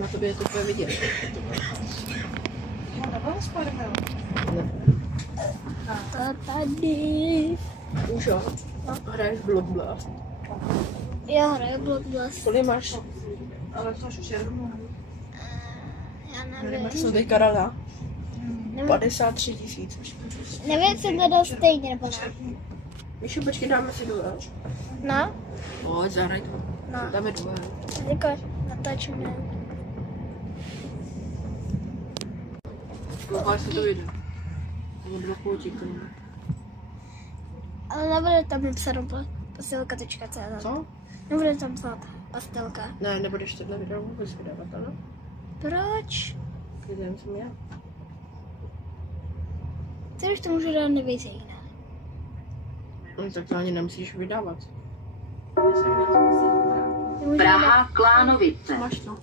Na tobě je to úplně vidět. Jo, nebylo Spider-Man. Ne. A tady. Už jo. Hraješ Block Blast. Já hraju Block Blast. Kolik máš? Ale to už je rovnou. Já Co nevím. teďka dala? Nevím. 53 000. Nevím, jestli to dal stejně nebo ne. Míšu, počkej, dáme si duel. No, Pojď, zahraj to. no. Dáme duel. Teďka natáčíme. Koukaj si to vyjde. Odblokuju ti to. Ale nebude tam napsáno pastelka.cz. Co? Nebude tam psát pastelka. Ne, nebudeš tohle video vůbec vydávat, ano? Proč? Kde jsem já? Co už to můžu dát nevíce jiné? No, tak to ani nemusíš vydávat. Praha, Klánovice. Máš to.